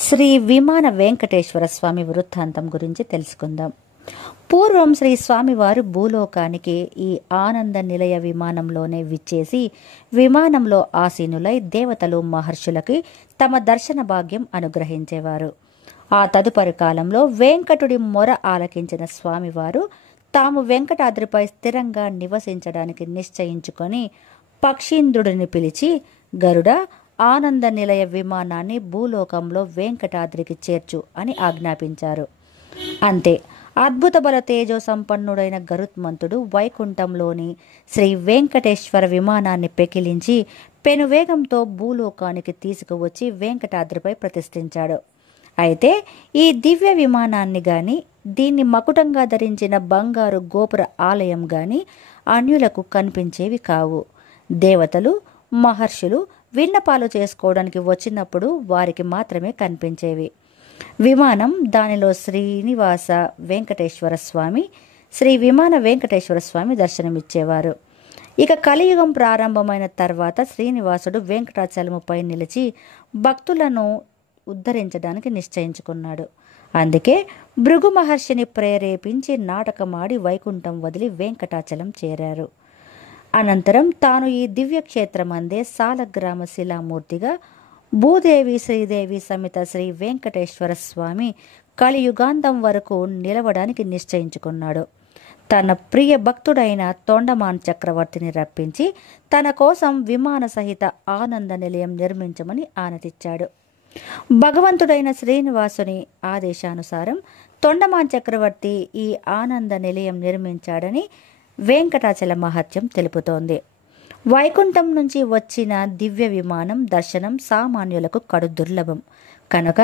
శ్రీ విమాన వెంకటేశ్వర స్వామి వృత్తాంతం గురించి తెలుసుకుందాం. పూర్వం శ్రీ స్వామివారు భూలోకానికి ఈ ఆనంద నిలయ విమానంలోనే విచ్చేసి విమానంలో ఆసీనులై దేవతలు మహర్షులకి తమ దర్శన భాగ్యం అనుగ్రహించేవారు. ఆ తదుపరి కాలంలో వెంకటుడి మొర ఆలకించిన స్వామివారు తాము వెంకటాద్రిపై స్థిరంగా నివసించడానికి నిశ్చయించుకొని పక్షీంద్రుడిని పిలిచి, గరుడ, ఆనంద నిలయ విమానాన్ని భూలోకంలో వెంకటాద్రికి చేర్చు అని ఆజ్ఞాపించారు. అంతే, అద్భుత బల తేజో సంపన్నుడైన గరుత్మంతుడు వైకుంఠంలోని శ్రీ వెంకటేశ్వర విమానాన్ని పెకిలించి పెనువేగంతో భూలోకానికి తీసుకువచ్చి వెంకటాద్రిపై ప్రతిష్ఠించాడు. అయితే ఈ దివ్య విమానాన్ని గాని, దీన్ని మకుటంగా ధరించిన బంగారు గోపుర ఆలయం గాని అన్యులకు కనిపించేవి కావు. దేవతలు, మహర్షులు విన్నపాలు చేసుకోవడానికి వచ్చినప్పుడు వారికి మాత్రమే కనిపించేవి. విమానం, దానిలో శ్రీనివాస వెంకటేశ్వర స్వామి, శ్రీ విమాన వెంకటేశ్వర స్వామి దర్శనమిచ్చేవారు. ఇక కలియుగం ప్రారంభమైన తర్వాత శ్రీనివాసుడు వెంకటాచలముపై నిలిచి భక్తులను ఉద్ధరించడానికి నిశ్చయించుకున్నాడు. అందుకే భృగు మహర్షిని ప్రేరేపించి నాటకమాడి వైకుంఠం వదిలి వెంకటాచలం చేరారు. అనంతరం తాను ఈ దివ్యక్షేత్రమందే సాలగ్రామ శిలామూర్తిగా భూదేవి శ్రీదేవి సమేత శ్రీ వెంకటేశ్వర స్వామి కలియుగాంతం వరకు నిలవడానికి నిశ్చయించుకున్నాడు. తన ప్రియ భక్తుడైన తొండమాన్ చక్రవర్తిని రప్పించి తన కోసం విమాన సహిత ఆనంద నిలయం నిర్మించమని ఆనతిచ్చాడు. భగవంతుడైన శ్రీనివాసుని ఆదేశానుసారం తొండమాన్ చక్రవర్తి ఈ ఆనంద నిలయం నిర్మించాడని వెంకటాచల మహత్యం తెలుపుతోంది. వైకుంఠం నుంచి వచ్చిన దివ్య విమానం దర్శనం సామాన్యులకు కడు దుర్లభం కనుక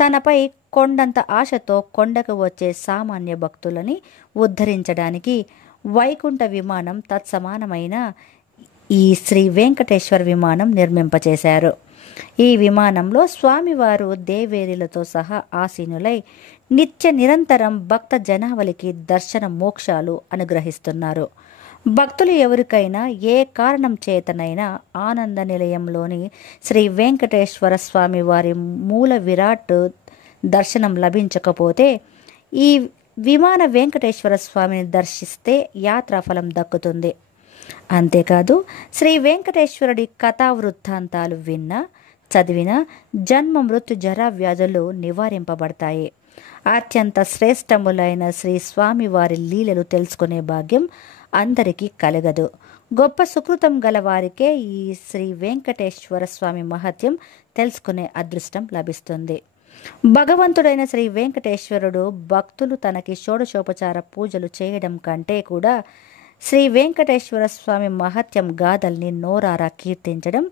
తనపై కొండంత ఆశతో కొండకు వచ్చే సామాన్య భక్తులని ఉద్ధరించడానికి వైకుంఠ విమానం తత్సమానమైన ఈ శ్రీ వెంకటేశ్వర విమానం నిర్మింపచేశారు. ఈ విమానంలో స్వామివారు దేవేరులతో సహా ఆసీనులై నిత్య నిరంతరం భక్త జనావళికి దర్శన మోక్షాలు అనుగ్రహిస్తున్నారు. భక్తులు ఎవరికైనా ఏ కారణం చేతనైనా ఆనంద నిలయంలోని శ్రీ వెంకటేశ్వర స్వామి వారి మూల విరాట్ దర్శనం లభించకపోతే ఈ విమాన వెంకటేశ్వర స్వామిని దర్శిస్తే యాత్రాఫలం దక్కుతుంది. అంతేకాదు, శ్రీ వెంకటేశ్వరుడి కథా వృత్తాంతాలు విన్నా చదివిన జన్మ మృత్యు జరా వ్యాధులు నివారింపబడతాయి. అత్యంత శ్రేష్టములైన శ్రీ స్వామివారి లీలలు తెలుసుకునే భాగ్యం అందరికీ కలగదు. గొప్ప సుకృతం గల వారికే ఈ శ్రీ వెంకటేశ్వర స్వామి మహత్యం తెలుసుకునే అదృష్టం లభిస్తుంది. భగవంతుడైన శ్రీ వెంకటేశ్వరుడు భక్తులు తనకి షోడశోపచార పూజలు చేయడం కంటే కూడా శ్రీ వెంకటేశ్వర స్వామి మహత్యం గాథల్ని నోరారా కీర్తించడం,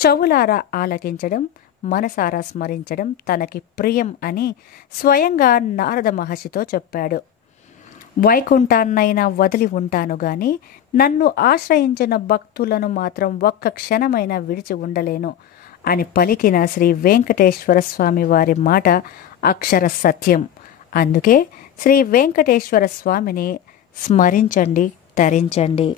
చెవులారా ఆలకించడం, మనసారా స్మరించడం తనకి ప్రియం అని స్వయంగా నారద మహర్షితో చెప్పాడు. వైకుంఠాన్నైనా వదిలి ఉంటాను గాని నన్ను ఆశ్రయించిన భక్తులను మాత్రం ఒక్క క్షణమైనా విడిచి ఉండలేను అని పలికిన శ్రీ వెంకటేశ్వర స్వామి వారి మాట అక్షర సత్యం. అందుకే శ్రీ వెంకటేశ్వర స్వామిని స్మరించండి, తరించండి.